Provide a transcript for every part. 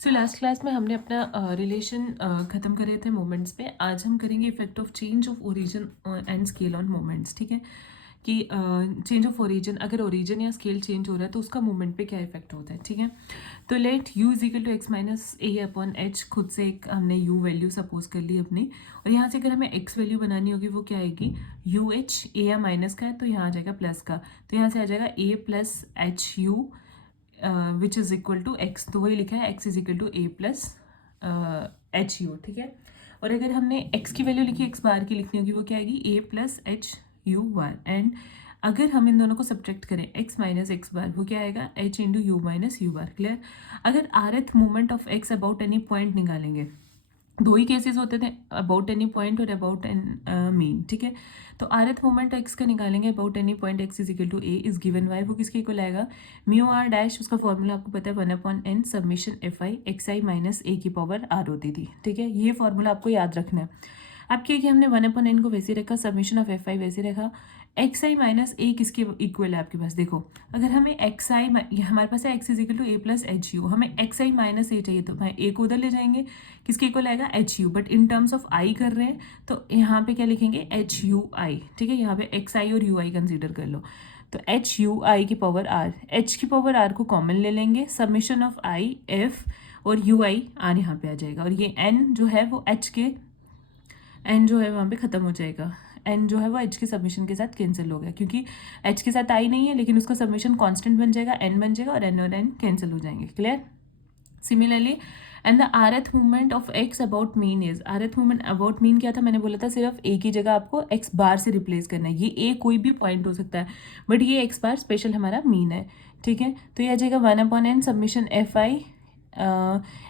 So last class में हमने अपना रिलेशन ख़त्म करे थे मोमेंट्स पे। आज हम करेंगे effect of change of origin and scale on moments. ठीक है कि चेंज ऑफ ओरिजिन, अगर ओरिजिन या स्केल चेंज हो रहा है तो उसका मोमेंट पे क्या इफेक्ट होता है। ठीक है, तो let u is equal to x minus a upon h. खुद से एक हमने u वैल्यू सपोज कर ली अपनी, और यहाँ से अगर हमें x वैल्यू बनानी होगी वो क्या आएगी, यू एच। ए या माइनस का है तो यहाँ आ जाएगा प्लस का, तो यहाँ से आ जाएगा a plus h u which is equal to x. तो वही लिखा है x is equal to a plus h u. ठीक है, और अगर हमने x की वैल्यू लिखी x बार की लिखनी होगी वो क्या आएगी, a plus h you bar. And अगर हम इन दोनों को सब्ट्रैक्ट करें x माइनस एक्स बार, वो क्या आएगा, h into u minus u bar. Clear. अगर rth moment of x about any point निकालेंगे, दो ही केसेस होते थे, अबाउट एनी पॉइंट और अबाउट एन मीन। ठीक है, तो rth मोमेंट x का निकालेंगे about any point x is equal to a is given y, वो किसके इक्वल आएगा, म्यू आर डैश। उसका फॉर्मूला आपको पता है, 1/n summation F I x I minus ए की पावर r होती थी। ठीक है, ये फॉर्मूला आपको याद रखना है। अब क्या कि हमने 1/n को वैसे रखा, समेशन ऑफ एफ आई वैसे रखा, एक्स आई माइनस ए किसके इक्वल है आपके पास। देखो, अगर हमें एक्स आई, हमारे पास है x is equal to a plus h u, हमें एक्स आई माइनस ए चाहिए तो भाई ए को उधर ले जाएंगे, किसके इक्वल आएगा, H U. But in terms of I कर रहे हैं तो यहाँ पे क्या लिखेंगे, एच यू आई। ठीक है, यहाँ पे एक्स आई और यू आई कंसिडर कर लो, तो एच यू आई की पावर आर, एच की पावर आर को कॉमन ले लेंगे, समेशन ऑफ आई एफ और यू आई आर यहाँ पे आ जाएगा, और ये एन जो है वो एच के, एन जो है वहाँ पे ख़त्म हो जाएगा, एन जो है वो एच के सबमिशन के साथ कैंसिल हो गया, क्योंकि एच के साथ आई नहीं है लेकिन उसका सबमिशन कांस्टेंट बन जाएगा, एन बन जाएगा, और एन कैंसिल हो जाएंगे। Clear. Similarly and the rth movement of x about mean is, rth movement about mean क्या था, मैंने बोला था सिर्फ a की जगह आपको x बार से रिप्लेस करना है। ये a कोई भी पॉइंट हो सकता है, बट ये x बार स्पेशल हमारा मीन है। ठीक है, तो ये आ जाएगा 1/n summation F I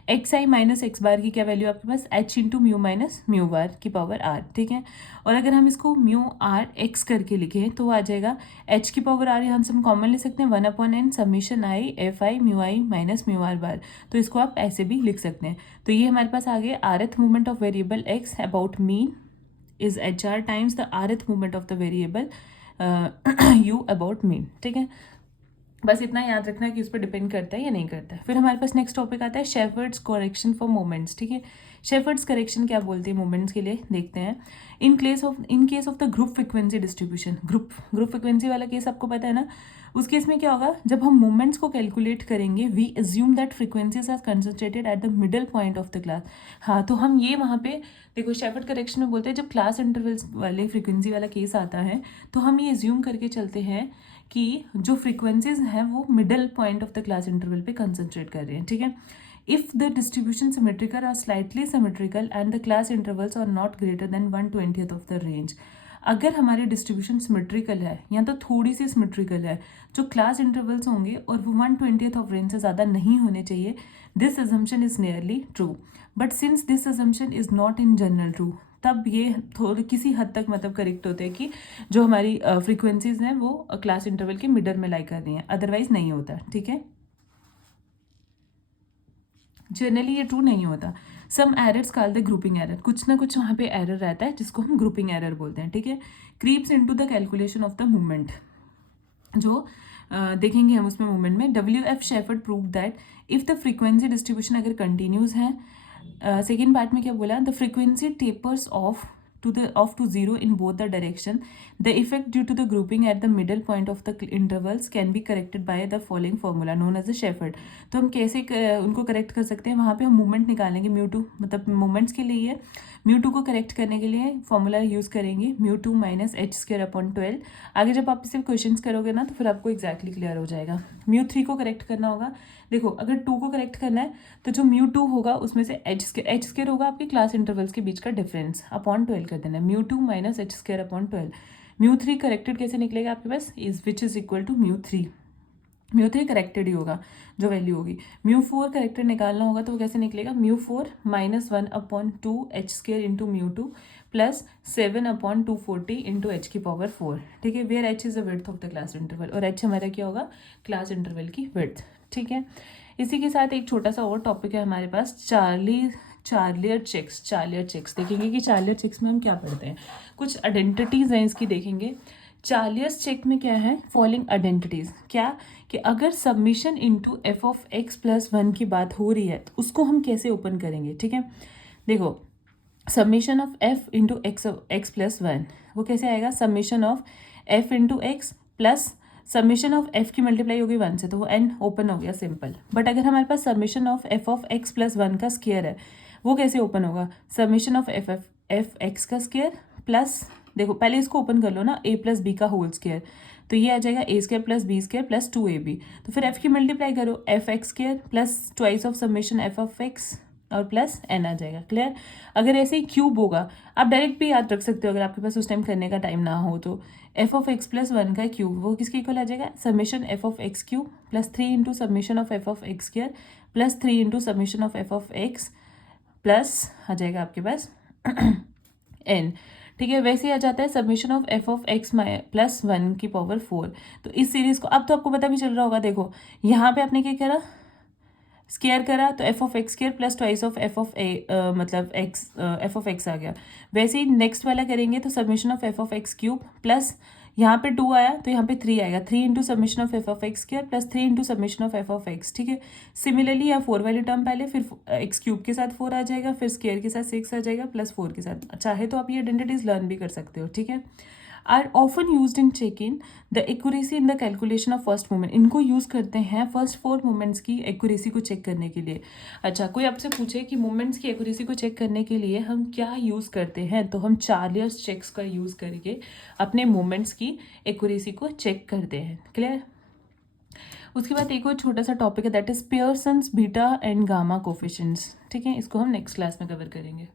x I minus X bar की क्या वैल्यू आपके पास, H into mu minus mu bar की पावर आर। ठीक है, और अगर हम इसको म्यू आर एक्स करके लिखें तो वो आ जाएगा एच की पावर आर, यहाँ से हम कॉमन ले सकते हैं, 1/n summation I F I mu I minus mu R बार। तो इसको आप ऐसे भी लिख सकते हैं। तो ये हमारे पास आ गया, rth movement of variable x about mean is H R times the rth movement of the variable you about mean. ठीक है, बस इतना याद रखना कि उस पर डिपेंड करता है या नहीं करता है। फिर हमारे पास नेक्स्ट टॉपिक आता है शेफर्ड्स करेक्शन फॉर मोमेंट्स। ठीक है, शेफर्ड्स करेक्शन क्या बोलते हैं मोमेंट्स के लिए, देखते हैं। In case of the group frequency distribution, group frequency वाला केस आपको पता है ना, उस केस में क्या होगा, जब हम मोमेंट्स को कैलकुलेट करेंगे, we assume that frequencies are concentrated at the middle point of the class. हाँ, तो हम ये वहाँ पे देखो, शेफर्ड करेक्शन में बोलते हैं जब क्लास इंटरवल्स वाले फ्रिक्वेंसी वाला केस आता है तो हम ये एज्यूम करके चलते हैं कि जो फ्रीक्वेंसीज हैं वो middle point of the class interval पे कंसंट्रेट कर रहे हैं। ठीक है, इफ द डिस्ट्रीब्यूशन सिमेट्रिकल और slightly symmetrical and the class intervals are not greater than 1/20 of the range. अगर हमारी डिस्ट्रीब्यूशन सिमेट्रिकल है या तो थोड़ी सी सिमेट्रिकल है, जो क्लास इंटरवल्स होंगे और वो 1/20 ऑफ रेंज से ज़्यादा नहीं होने चाहिए, this assumption is nearly true. But since this assumption is not in general true, तब ये थोड़ी किसी हद तक मतलब करेक्ट होते हैं कि जो हमारी फ्रीक्वेंसीज हैं वो क्लास इंटरवल के मिडल में लाई कर रही हैं, अदरवाइज नहीं होता। ठीक है, जनरली ये ट्रू नहीं होता। Some errors called the grouping error, कुछ ना कुछ वहाँ पे एरर रहता है जिसको हम ग्रुपिंग एरर बोलते हैं। ठीक है, creeps into the calculation of the movement, जो देखेंगे हम उसमें मूवमेंट में। WF shepherd prove that if the frequency distribution अगर कंटिन्यूज है, सेकेंड पार्ट में क्या बोला, the frequency tapers of to zero in both the direction, the effect due to the grouping at the middle point of the intervals can be corrected by the following formula known as the Shepherd। तो हम कैसे उनको correct कर सकते हैं, वहाँ पे हम मूवमेंट निकालेंगे, म्यू2 मतलब मूवमेंट्स के लिए म्यू2 को करेक्ट करने के लिए फॉर्मूला यूज़ करेंगे, म्यू2 माइनस h²/12। आगे जब आप इसे क्वेश्चन करोगे ना तो फिर आपको एक्जैक्टली क्लियर हो जाएगा। म्यू3 को करेक्ट करना होगा, देखो अगर 2 को करेक्ट करना है तो जो म्यू2 होगा उसमें से h² होगा आपके क्लास इंटरवल्स के बीच का डिफरेंस, अपॉन 12 कर देना, म्यू2 माइनस h²/12। म्यू3 करेक्टेड कैसे निकलेगा आपके पास, is which is equal to म्यू3 करेक्टेड ही होगा जो वैल्यू होगी। म्यू4 करेक्टेड निकालना होगा तो वो कैसे निकलेगा, म्यू4 minus 1/2 h² into mu two plus 7/240 into h की पावर 4। ठीक है, where h is the width of the class interval, और h हमारा क्या होगा, क्लास इंटरवल की विड्थ। ठीक है, इसी के साथ एक छोटा सा और टॉपिक है हमारे पास, चार्लियर चेक्स देखेंगे कि चार्लियर चेक्स में हम क्या पढ़ते हैं, कुछ आइडेंटिटीज़ हैं इसकी देखेंगे। चार्लियर्स चेक में क्या है, फॉलोइंग आइडेंटिटीज, क्या कि अगर submission into F of X plus one की बात हो रही है तो उसको हम कैसे ओपन करेंगे, ठीक है। देखो submission of F into x plus one वो कैसे आएगा, submission of F into x plus submission of F की मल्टीप्लाई होगी वन से, तो वो एन ओपन हो गया सिंपल। बट अगर हमारे पास submission of F of X plus one का स्क्वायर है वो कैसे ओपन होगा, सबमिशन ऑफ एफ एक्स का स्क्वायर प्लस, देखो पहले इसको ओपन कर लो ना, ए प्लस बी का होल स्क्वायर, तो ये आ जाएगा A square plus B square plus 2ab। तो फिर एफ की मल्टीप्लाई करो, F X square plus twice of submission F of X और प्लस एन आ जाएगा। क्लियर। अगर ऐसे ही क्यूब होगा, आप डायरेक्ट भी याद रख सकते हो अगर आपके पास उस टाइम करने का टाइम ना हो तो, F of X plus one का क्यूब वो किसके इक्वल आ जाएगा, submission F of X cube plus 3 into submission of F of X square plus 3 into submission of F of X plus आ जाएगा आपके पास एन। ठीक है, वैसे ही आ जाता है submission of F of X plus one की पावर 4। तो इस सीरीज को अब तो आपको पता भी चल रहा होगा, देखो यहाँ पे आपने क्या करा, स्केयर करा तो F of X square plus twice of F of A मतलब एक्स एफ ऑफ एक्स आ गया। वैसे ही नेक्स्ट वाला करेंगे तो submission of F of X cube plus यहाँ पे 2 आया तो यहाँ पे 3 आएगा, 3 into submission of F of X square plus 3 into submission of F of x. ठीक है, सिमिलरली यहाँ 4 वाली टर्म पहले, फिर एक्स क्यूब के साथ 4 आ जाएगा, फिर स्केयर के साथ 6 आ जाएगा प्लस 4 के साथ। चाहे तो आप ये आइडेंटिटीज लर्न भी कर सकते हो। ठीक है, are often use in checking the accuracy in the calculation of first movement. इनको यूज करते हैं फर्स्ट 4 मूवमेंट्स की एक्यूरेसी को चेक करने के लिए। अच्छा, कोई आपसे पूछे कि मूवमेंट्स की एक्यूरेसी को चेक करने के लिए हम क्या यूज करते हैं, तो हम चार्लियर्स चेक्स का यूज करके अपने मूवमेंट्स की एक्यूरेसी को चेक करते हैं। क्लियर। उसके बाद एक और छोटा सा टॉपिक है that is Pearson's beta and gamma coefficients. ठीक है, इसको हम नेक्स्ट क्लास में कवर करेंगे।